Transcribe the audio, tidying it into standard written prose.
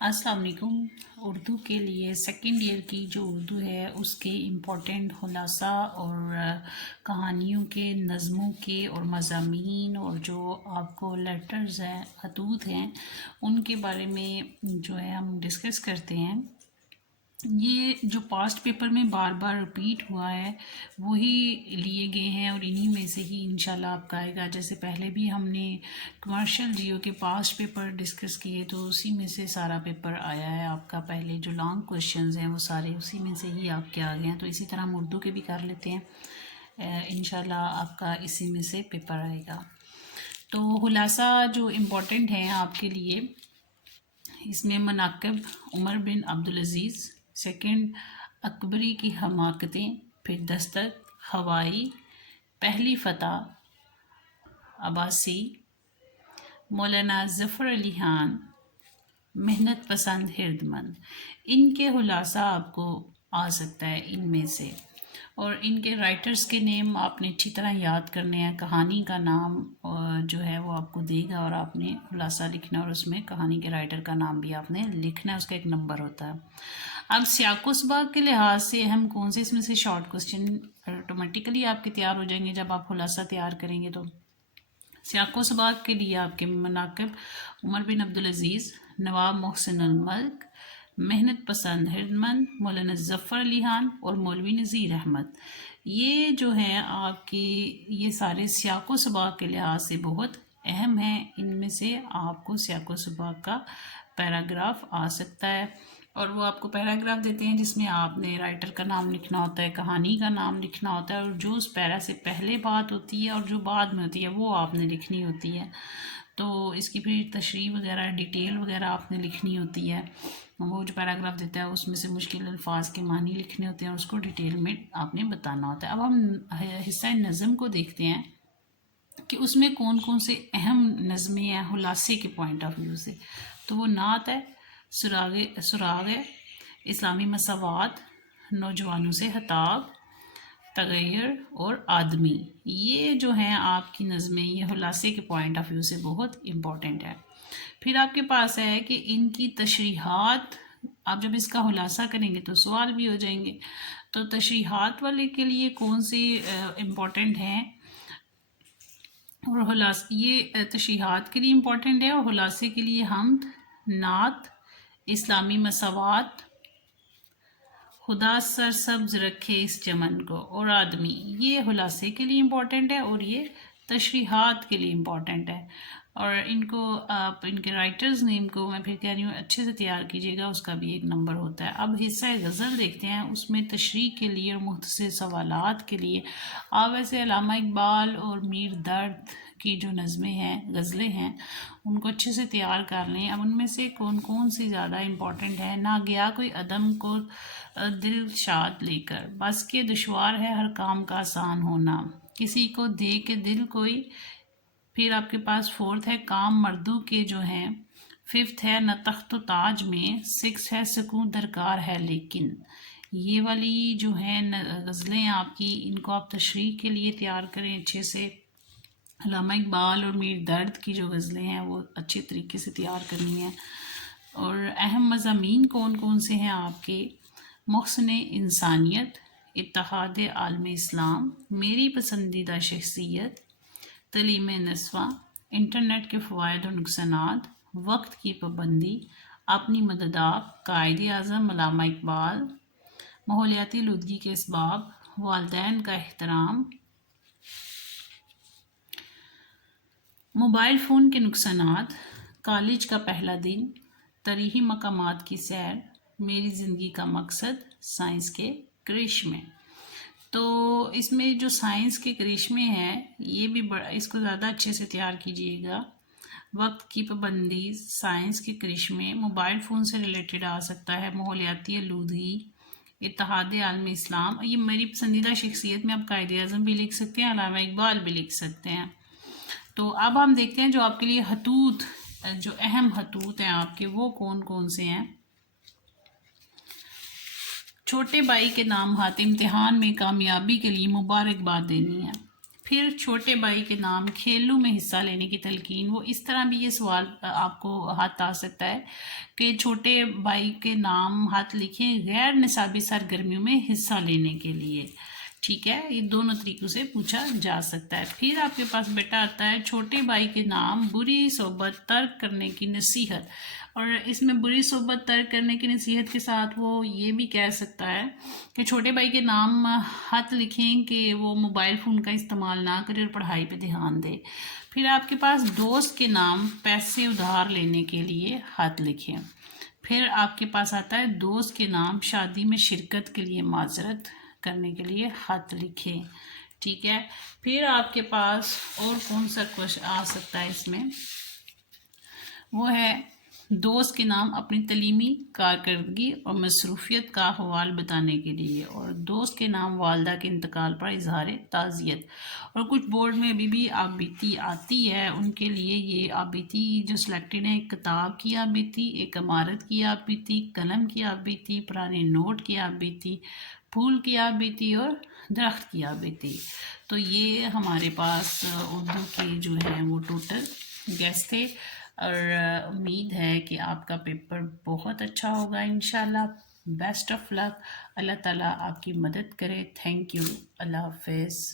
السلام علیکم۔ اردو کے لیے سیکنڈ ایئر کی جو اردو ہے اس کے امپورٹنٹ خلاصہ اور کہانیوں کے، نظموں کے اور مضامین اور جو آپ کو لیٹرز ہیں، خطوط ہیں، ان کے بارے میں جو ہے ہم ڈسکس کرتے ہیں۔ یہ جو پاسٹ پیپر میں بار بار رپیٹ ہوا ہے وہی لیے گئے ہیں اور انہی میں سے ہی انشاءاللہ آپ کا آئے گا۔ جیسے پہلے بھی ہم نے کمرشل جیو کے پاسٹ پیپر ڈسکس کیے تو اسی میں سے سارا پیپر آیا ہے آپ کا۔ پہلے جو لانگ کویشچنز ہیں وہ سارے اسی میں سے ہی آپ کے آ گئے ہیں، تو اسی طرح ہم اردو کے بھی کر لیتے ہیں۔ انشاءاللہ آپ کا اسی میں سے پیپر آئے گا۔ تو خلاصہ جو امپورٹنٹ ہیں آپ کے لیے، اس میں مناقب عمر بن عبدالعزیز، سیکنڈ اکبری کی حماقتیں، پھر دستک ہوائی، پہلی فتح عباسی، مولانا ظفر علی خان، محنت پسند ہردمند، ان کے خلاصہ آپ کو آ سکتا ہے ان میں سے۔ اور ان کے رائٹرز کے نیم آپ نے اچھی طرح یاد کرنے ہیں۔ کہانی کا نام جو ہے وہ آپ کو دے گا اور آپ نے خلاصہ لکھنا، اور اس میں کہانی کے رائٹر کا نام بھی آپ نے لکھنا ہے، اس کا ایک نمبر ہوتا ہے۔ اب سیاق و سباق کے لحاظ سے اہم کون سے، اس میں سے شارٹ کوسچن آٹومیٹیکلی آپ کے تیار ہو جائیں گے جب آپ خلاصہ تیار کریں گے۔ تو سیاق و سباق کے لیے آپ کے مناقب عمر بن عبدالعزیز، نواب محسن الملک، محنت پسند ہردمند، مولانا ظفر علی خان اور مولوی نذیر احمد، یہ جو ہیں آپ کی یہ سارے سیاق و سباق کے لحاظ سے بہت اہم ہیں۔ ان میں سے آپ کو سیاق و سباق کا پیراگراف آ سکتا ہے، اور وہ آپ کو پیراگراف دیتے ہیں جس میں آپ نے رائٹر کا نام لکھنا ہوتا ہے، کہانی کا نام لکھنا ہوتا ہے، اور جو اس پیرا سے پہلے بات ہوتی ہے اور جو بعد میں ہوتی ہے وہ آپ نے لکھنی ہوتی ہے۔ تو اس کی پھر تشریح وغیرہ، ڈیٹیل وغیرہ آپ نے لکھنی ہوتی ہے۔ وہ جو پیراگراف دیتا ہے اس میں سے مشکل الفاظ کے معنی لکھنے ہوتے ہیں، اور اس کو ڈیٹیل میں آپ نے بتانا ہوتا ہے۔ اب ہم حصہ نظم کو دیکھتے ہیں کہ اس میں کون کون سے اہم نظمیں ہیں خلاصے کے پوائنٹ آف ویو سے۔ تو وہ نعت ہے، سراغ ہے، اسلامی مساوات، نوجوانوں سے خطاب، تغیر اور آدمی، یہ جو ہیں آپ کی نظمیں، یہ خلاصے کے پوائنٹ آف ویو سے بہت امپورٹنٹ ہے۔ پھر آپ کے پاس ہے کہ ان کی تشریحات، آپ جب اس کا خلاصہ کریں گے تو سوال بھی ہو جائیں گے۔ تو تشریحات والے کے لیے کون سی امپورٹنٹ ہیں، اور یہ تشریحات کے لیے امپورٹنٹ ہے، اور خلاصے کے لیے حمد، نعت، اسلامی مساوات، خدا سرسبز رکھے اس چمن کو، اور آدمی، یہ خلاصے کے لیے امپورٹنٹ ہے اور یہ تشریحات کے لیے امپورٹنٹ ہے۔ اور ان کو آپ ان کے رائٹرز نیم کو میں پھر کہہ رہی ہوں اچھے سے تیار کیجیے گا، اس کا بھی ایک نمبر ہوتا ہے۔ اب حصہ غزل دیکھتے ہیں، اس میں تشریح کے لیے اور مختصر سوالات کے لیے آپ ویسے علامہ اقبال اور میر درد کی جو نظمیں ہیں، غزلیں ہیں، ان کو اچھے سے تیار کر لیں۔ اب ان میں سے کون کون سی زیادہ امپورٹنٹ ہے۔ نہ گیا کوئی عدم کو دل شاد لے کر، بس کے دشوار ہے ہر کام کا آسان ہونا، کسی کو دے کے دل کوئی۔ پھر آپ کے پاس فورتھ ہے کام مردوں کے جو ہیں، ففتھ ہے نہ تخت و تاج میں، سکس ہے سکون درکار ہے لیکن۔ یہ والی جو ہیں غزلیں آپ کی، ان کو آپ تشریح کے لیے تیار کریں اچھے سے۔ علامہ اقبال اور میر درد کی جو غزلیں ہیں وہ اچھے طریقے سے تیار کرنی ہیں۔ اور اہم مضامین کون کون سے ہیں آپ کے، محسن انسانیت، اتحاد عالم اسلام، میری پسندیدہ شخصیت، تعلیم نسواں، انٹرنیٹ کے فوائد اور نقصانات، وقت کی پابندی، اپنی مدد آپ، قائد اعظم علامہ اقبال، ماحولیاتی آلودگی کے اسباب، والدین کا احترام، موبائل فون کے نقصانات، کالج کا پہلا دن، تاریخی مقامات کی سیر، میری زندگی کا مقصد، سائنس کے کرشمے۔ تو اس میں جو سائنس کے کرشمے ہیں یہ بھی اس کو زیادہ اچھے سے تیار کیجیے گا۔ وقت کی پابندی، سائنس کے کرشمے، موبائل فون سے ریلیٹڈ آ سکتا ہے، ماحولیاتی آلودگی، اتحاد عالم اسلام، یہ میری پسندیدہ شخصیت میں آپ قائد اعظم بھی لکھ سکتے ہیں، علامہ اقبال بھی لکھ سکتے ہیں۔ تو اب ہم دیکھتے ہیں جو آپ کے لیے خطوط، جو اہم خطوط ہیں آپ کے، وہ کون کون سے ہیں۔ چھوٹے بھائی کے نام ہاتھ، امتحان میں کامیابی کے لیے مبارکباد دینی ہے۔ پھر چھوٹے بھائی کے نام کھیلوں میں حصہ لینے کی تلقین، وہ اس طرح بھی یہ سوال آپ کو ہاتھ آ سکتا ہے کہ چھوٹے بھائی کے نام ہاتھ لکھیں غیر نصابی سرگرمیوں میں حصہ لینے کے لیے، ٹھیک ہے، یہ دونوں طریقوں سے پوچھا جا سکتا ہے۔ پھر آپ کے پاس بیٹا آتا ہے چھوٹے بھائی کے نام بری صحبت ترک کرنے کی نصیحت، اور اس میں بری صحبت ترک کرنے کی نصیحت کے ساتھ وہ یہ بھی کہہ سکتا ہے کہ چھوٹے بھائی کے نام خط لکھیں کہ وہ موبائل فون کا استعمال نہ کرے اور پڑھائی پہ دھیان دے۔ پھر آپ کے پاس دوست کے نام پیسے ادھار لینے کے لیے خط لکھیں۔ پھر آپ کے پاس آتا ہے دوست کے نام شادی میں شرکت کے لیے معذرت کرنے کے لیے خط لکھیں، ٹھیک ہے۔ پھر آپ کے پاس اور کون سا کوشچن آ سکتا ہے اس میں، وہ ہے دوست کے نام اپنی تعلیمی کارکردگی اور مصروفیت کا احوال بتانے کے لیے، اور دوست کے نام والدہ کے انتقال پر اظہار تعزیت۔ اور کچھ بورڈ میں ابھی بھی آپ بیتی آتی ہے، ان کے لیے یہ آپ بیتی جو سلیکٹڈ ہے، ایک کتاب کی آپ بیتی، ایک عمارت کی آپ بیتی، قلم کی آپ بیتی، پرانے نوٹ کی آپ بیتی، پھول کی آپ بیتی اور درخت کی آپ بیتی۔ تو یہ ہمارے پاس اردو کے جو ہیں وہ ٹوٹل گیس تھے، اور امید ہے کہ آپ کا پیپر بہت اچھا ہوگا انشاءاللہ۔ بیسٹ آف لک، اللہ تعالیٰ آپ کی مدد کرے۔ تھینک یو، اللہ حافظ۔